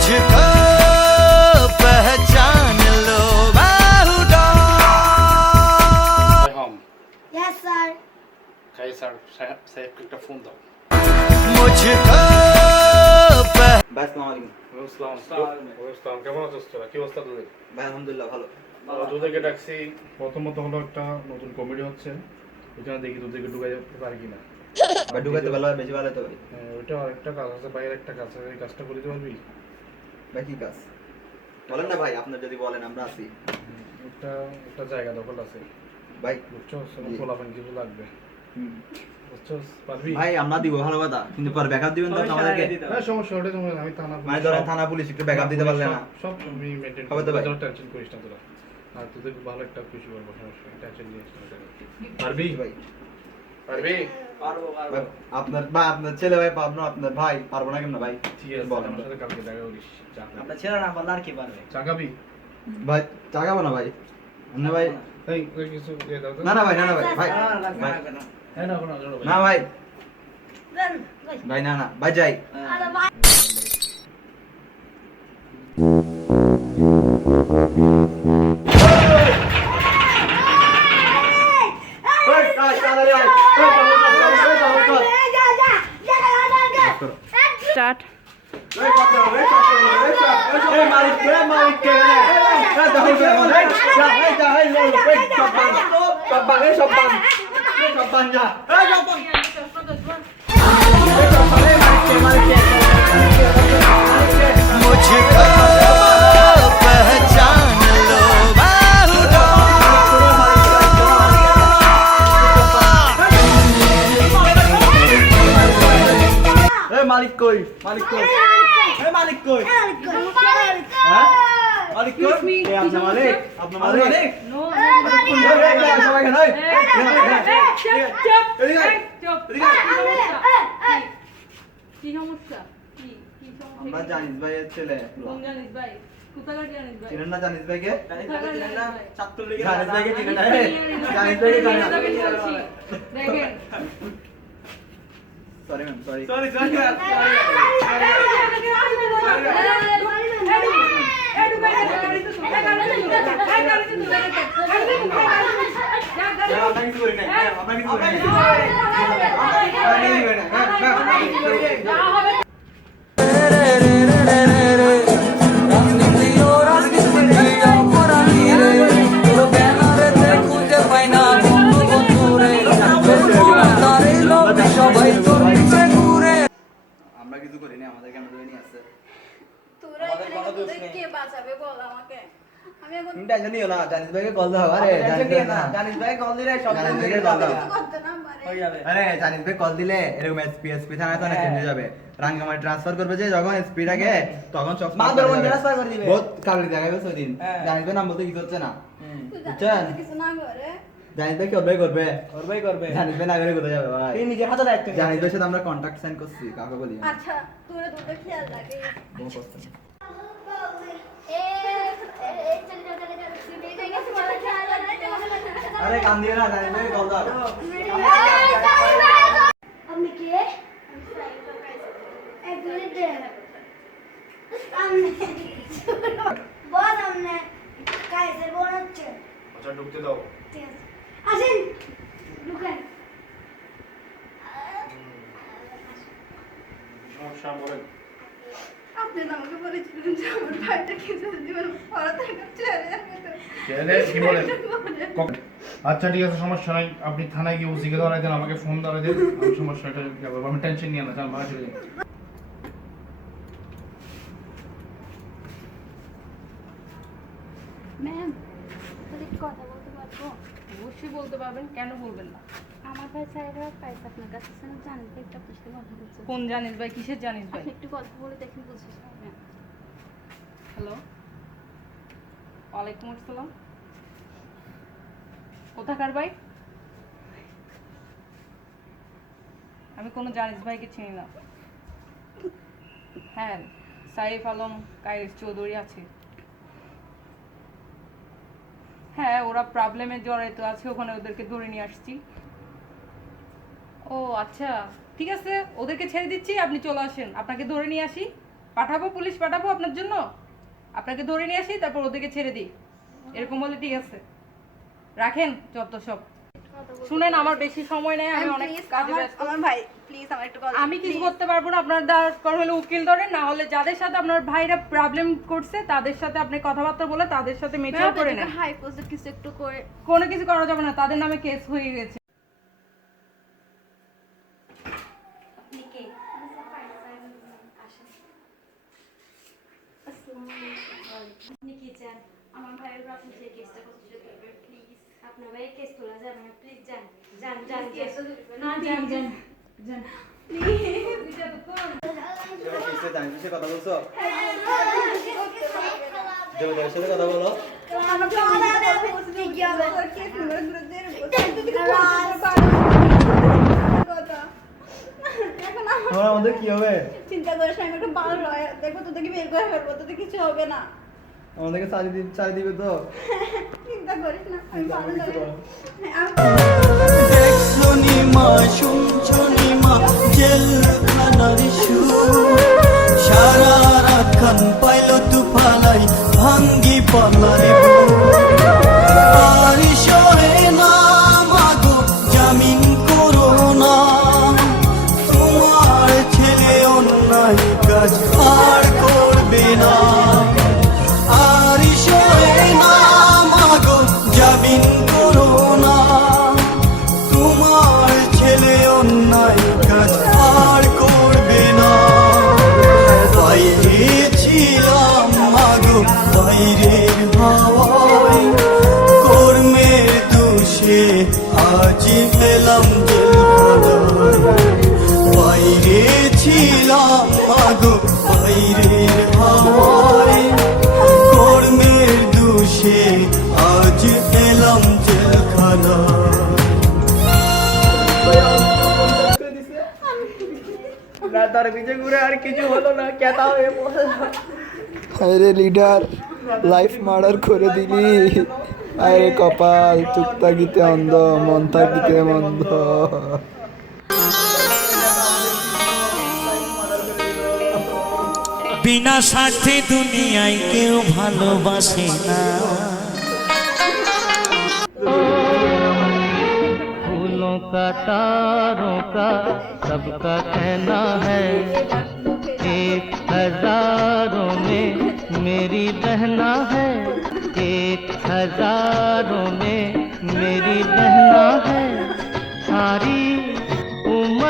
मुझको पहचान लो बाहुडा हम Yes, sir. খাই স্যার সাহেব একটা ফোন দাও मुझको ভাই আসসালামু আলাইকুম। আসসালাম কেমন আছিস তোরা কি অবস্থা তোদের ভাই আলহামদুলিল্লাহ ভালো। তোদেরকে ডাকছি প্রথমত হলো একটা নতুন কমেডি হচ্ছে ওইখানে দেখি তোদেরকে ঢুকাই পারি কিনা ভাই ঢুকাইতে ভালো হয়, বেশি ভালো হতে পারে। ওইটা আরেকটা কাজ আছে বাইরের একটা কাজ আছে এই কাজটা করে দিতে পারবি ভাই কি কাজ বলেন না ভাই, আপনার যদি বলেন আমরা আছি। একটা একটা জায়গা দখল আছে ভাই বুঝছো পোলাপান কিছু লাগবে হুম। বুঝছো পারবি ভাই আমরা দিব ভালো কথা, কিন্তু পর ব্যাকআপ দিবেন তো আমাদেরকে। হ্যাঁ সমস্যা ওটা তোমার আমি থানা মানে ধরেন থানা পুলিশ একটু ব্যাকআপ দিতে পারলে না। সব আমি মেইনটেইন হবে তো ভাই? টেনশন করিস না তোরা আর তোদের ভালো একটা খুশি করবো সমস্যা টেনশন নিয়ে পারবি ভাই পারবি ভাই, আপনার বা আপনার ছেলে ভাই পাবনা, আপনার ভাই পারবো না কেমন ভাই? ঠিক আছে বলেন। আমার সাথে কালকে দেখা করিস আপনার ছেলে না পারলে আর কি পারবে? চাকাবি ভাই চাগাবো না ভাই, না ভাই। এই ওই কিছু দিয়ে দাও তো না না ভাই, না না ভাই, ভাই না, লাগবে ভাই। না, লাগবে না। হ্যাঁ না না না ভাই, Run. Go. ভাই না না ভাই যাই। Ada bye. স্টার্ট मुझको पहचान लो बाहुडा মালিক কই, মালিক কই, মালিক কই, হ্যাঁ মালিক কই, এই আপনার মালিক, আপনার মালিক। নো সবাই খান, কি সমস্যা কি কি সমস্যা আমরা জানিস ভাইয়ের ছেলে। কোন জানিস ভাই কোথাকার জানিস ভাই চিনেন না জানিস ভাইকে? কোথাকার জানিস ভাই ছাত্রলীগের জানিস রাজা। ভাইকে চিনেন না? জানিস ভাইকে জানেন না? দেখেন সরি ম্যাম, সরি। আমরা কিছু করি নাই, আমরা কিছু করি নাই। আমরা কিছু করি নাই, আমাদের কেন ধরে নিয়ে আসছে? তোরা এখানে তোদের কে বাঁচাবে বল আমাকে আমি এখন তুমি টেনশন নিও না, জানিস ভাইকে কল দাও। আরে জানিস ভাই না, জানিস ভাই কল দিলে সব জানিস কিছু ভাইকে কল দাও। কিছু করতে না পারে হয়ে যাবে। আরে জানিস ভাই কল দিলে এরকম এসপি থানায় তো অনেক চেঞ্জ যাবে। রাঙ্গামাটি ট্রান্সফার করবে যে যখন এসপি টাকে তখন সব মাদরবন ট্রান্সফার করে দিবে। বহুত কাগজ দেখাবে সেদিন। হ্যাঁ। জানিস ভাই নাম বলতে কিছু হচ্ছে না। তুই বুঝছেন? জানিস কিছু না করে জানিস ভাই করবে করবে। করবেই করবে। জানিস ভাই না করে কোথায় যাবে ভাই? তুই নিজের হাতে দায়িত্ব নিয়ে জানিস ভাই সাথে আমরা কন্ট্যাক্ট সাইন করছি, কাকে বলি? আচ্ছা তোরা দুটো খেয়াল রাখিস বহু কষ্ট। আরে কান দিও না, জানিস ভাই কল দাও। আপনি কে এক মিনিট আপনি বল আপনি কাইসে বোন হচ্ছে আচ্ছা ঢুকতে দাও ঠিক আছে আসেন ঢুকেন সমস্যা বলেন আপনি তো আমাকে বলেছিলেন যে আমার ভাইটা কিছু জীবন পড়াতে ছেড়ে ছেলে কি বলেন আচ্ছা ঠিক আছে সমস্যা নাই আপনি থানায় গিয়ে ওসিকে ধরাই দেন আমাকে ফোন ধরাই দেন আমি সমস্যাটা আমি টেনশন নিয়ে না চল বাড়ি চলে যাই ম্যাম তাহলে কি কথা বলতে পারবো? অবশ্যই বলতে পারবেন কেন বলবেন না আমার ভাই চাইরা পাইছে আপনার কাছে শুনে জানেন ভাই একটু আপনার সাথে কথা বলছে কোন জানিস ভাই কিসের জানিস ভাই আপনি একটু কথা বলে দেখেন বুঝছিস না ম্যাম হ্যালো ওয়ালাইকুম আসসালাম কোথাকার ভাই আমি কোনো জানিস ভাইকে চিনি না হ্যাঁ সাইফ আলম কায়েস চৌধুরী আছে হ্যাঁ ওরা প্রবলেমে জড়িত আছে ওখানে ওদেরকে ধরে নিয়ে আসছি ও আচ্ছা ঠিক আছে ওদেরকে ছেড়ে দিচ্ছি আপনি চলে আসেন আপনাকে ধরে নিয়ে আসি পাঠাবো, পুলিশ পাঠাবো আপনার জন্য? আপনাকে ধরে নিয়ে আসি, তারপর ওদেরকে ছেড়ে দিই, এরকম বলে? ঠিক আছে, রাখেন যত সব। শুনেন, আমার বেশি সময় নেই, আমি অনেক কাজে ব্যস্ত। আমার ভাই প্লিজ আমার একটু কথা আমি কিছু করতে পারবো না, আপনার দরকার হলে উকিল ধরেন, না হলে যাদের সাথে আপনার ভাইরা প্রবলেম করছে তাদের সাথে আপনি কথাবার্তা বলে তাদের সাথে মিটিং করে নেন। হাই পোস্টে কিছু একটু করে কোনো কিছু করা যাবে না, তাদের নামে কেস হয়ে গেছে। আপনি কে? আপনি কি চান? আমার ভাইয়ের উপর আপনি যে কেসটা করছেন সেটা প্লিজ আপনার ভাইয়ের কেস তোলা যাবে না, প্লিজ যান যান যান যান। কেসটা না যান যান যান। কিসে কথা বলছো? জমিদারের সাথে কথা বলো। আমার আমাদের কি হবে? চিন্তা করিস না, আমি একটু ভালো লয় দেখো, তোদেরকে বের করে ফেলবো, তোদের কিছু হবে না। আমাদেরকে চারি দিবে তো? চিন্তা করিস না, আমি ভালো কিছু লয়। করো। দেখছো নি মা, শুনছো নি মা, জেলখানার সুর। সারা রাতখান পাইল তুফালাই, ভাঙ্গি পাল্লারে আর সরে না মাগো, জামিন করো না। তোমার ছেলে অন্যায় কাজ আর করবে না। আর সরে না মাগো, জামিন করো না। তোমার ছেলে অন্যায় কাজ আর করবে না। বাইরে ছিলাম মাগো, বাইরের হাওয়ায়, কর্মের দোষে আজ পেলাম জেলখানায়। বাইরে ছিলাম মাগো, বাইরের হাওয়ায়, কর্মের দোষে আজ পেলাম জেলখানায়। না তার পিছে ঘুরে আর কিছু হলো না, কেতা হয়ে পড়লো। আরে লিডার, লাইফ মার্ডার করে দিলি। আরে কপাল, চোখ তাকিতে অন্ধ, মন তাকিতে মন্দ। বিনা স্বার্থে দুনিয়ায় কেউ ভালোবাসে না। फूलों का तारों का सबका कहना है, एक हजारों में मेरी बहना है, एक हजारों में मेरी बहना है। सारी उम्र